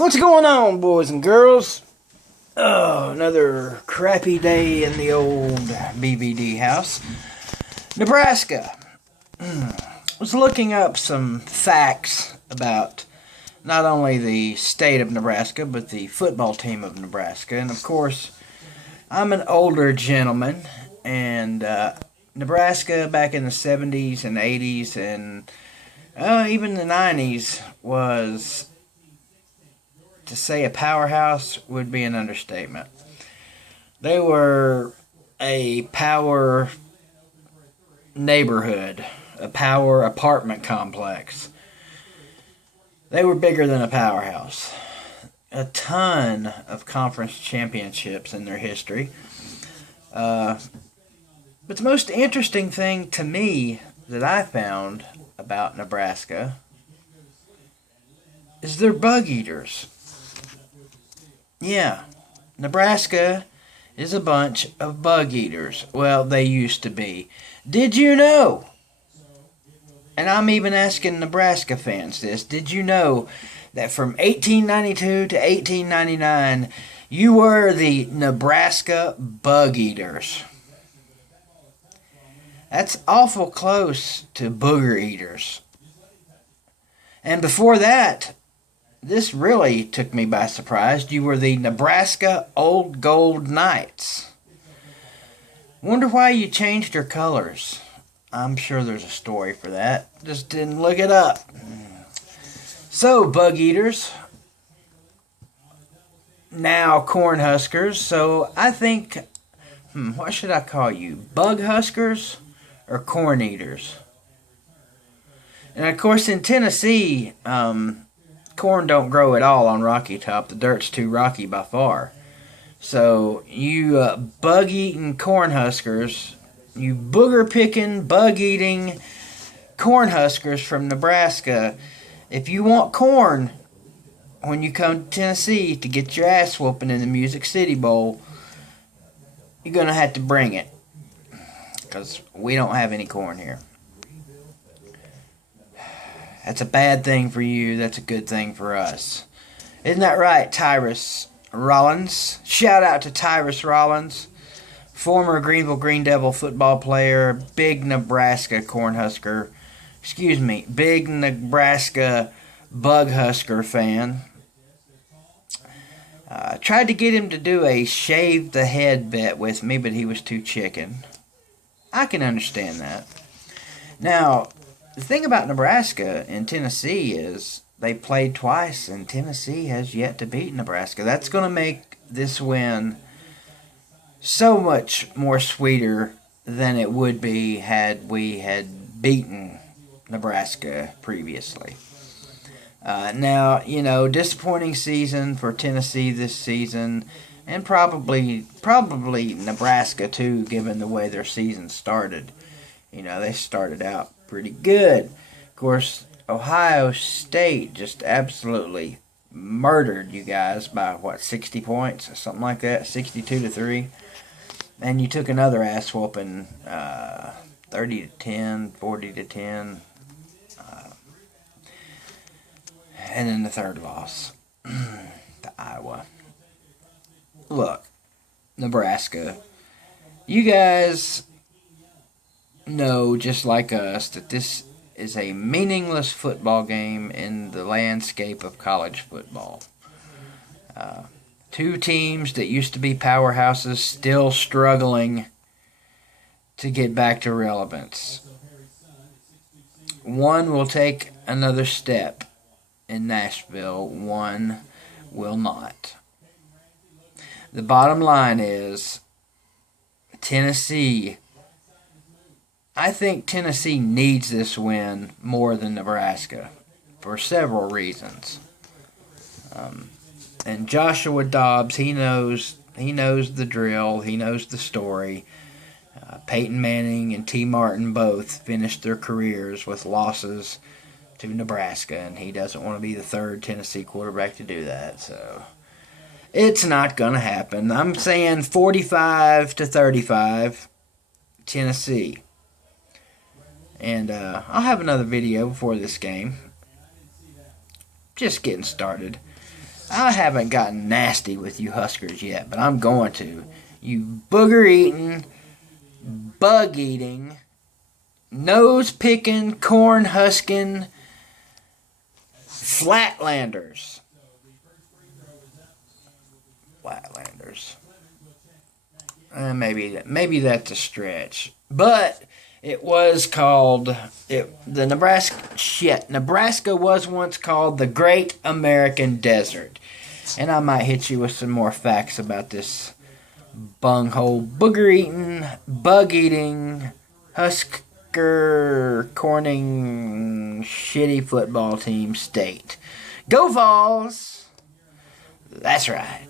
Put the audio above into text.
What's going on, boys and girls? Oh, another crappy day in the old BVD house. Nebraska. Was looking up some facts about not only the state of Nebraska, but the football team of Nebraska. And of course, I'm an older gentleman, and Nebraska back in the 70s and 80s and even the 90s was, to say a powerhouse would be an understatement. They were a power neighborhood, a power apartment complex. They were bigger than a powerhouse. A ton of conference championships in their history. But the most interesting thing to me that I found about Nebraska is they're bug eaters. Yeah, Nebraska is a bunch of bug eaters. Well, they used to be. Did you know? And I'm even asking Nebraska fans this. Did you know that from 1892 to 1899, you were the Nebraska bug eaters? That's awful close to booger eaters. And before that, this really took me by surprise. You were the Nebraska Old Gold Knights. Wonder why you changed your colors. I'm sure there's a story for that. Just didn't look it up. So, bug eaters. Now Corn Huskers. So, I think, what should I call you? Bug Huskers or Corn Eaters? And of course in Tennessee, corn don't grow at all on Rocky Top. The dirt's too rocky by far. So you bug-eating Corn Huskers, you booger-picking, bug-eating Corn Huskers from Nebraska, if you want corn when you come to Tennessee to get your ass whooping in the Music City Bowl, you're going to have to bring it. Because we don't have any corn here. That's a bad thing for you. That's a good thing for us. Isn't that right, Tyrus Rollins? Shout out to Tyrus Rollins, former Greenville Green Devil football player, big Nebraska Cornhusker. Excuse me, big Nebraska Bug Husker fan. Tried to get him to do a shave the head bet with me, but he was too chicken. I can understand that. Now, the thing about Nebraska and Tennessee is they played twice, and Tennessee has yet to beat Nebraska. That's going to make this win so much more sweeter than it would be had we had beaten Nebraska previously. Now, disappointing season for Tennessee this season, and probably Nebraska too, given the way their season started. They started out pretty good. Of course, Ohio State just absolutely murdered you guys by 60 points or something like that, 62-3. And you took another ass whooping, 30-10, 40-10, and then the third loss to Iowa. Look, Nebraska, you guys know, just like us, that this is a meaningless football game in the landscape of college football. Two teams that used to be powerhouses still struggling to get back to relevance. One will take another step in Nashville, one will not. The bottom line is Tennessee. I think Tennessee needs this win more than Nebraska for several reasons. And Joshua Dobbs, he knows the drill, he knows the story. Peyton Manning and T. Martin both finished their careers with losses to Nebraska, and he doesn't want to be the third Tennessee quarterback to do that. So it's not going to happen. I'm saying 45-35 Tennessee. And I'll have another video before this game. Just getting started. I haven't gotten nasty with you Huskers yet, but I'm going to. You booger-eating, bug-eating, nose-picking, corn-husking Flatlanders. Flatlanders. Maybe that's a stretch. But it was called... Nebraska was once called the Great American Desert. And I might hit you with some more facts about this bunghole, booger-eating, bug-eating, Husker corning, shitty football team state. Go Vols! That's right.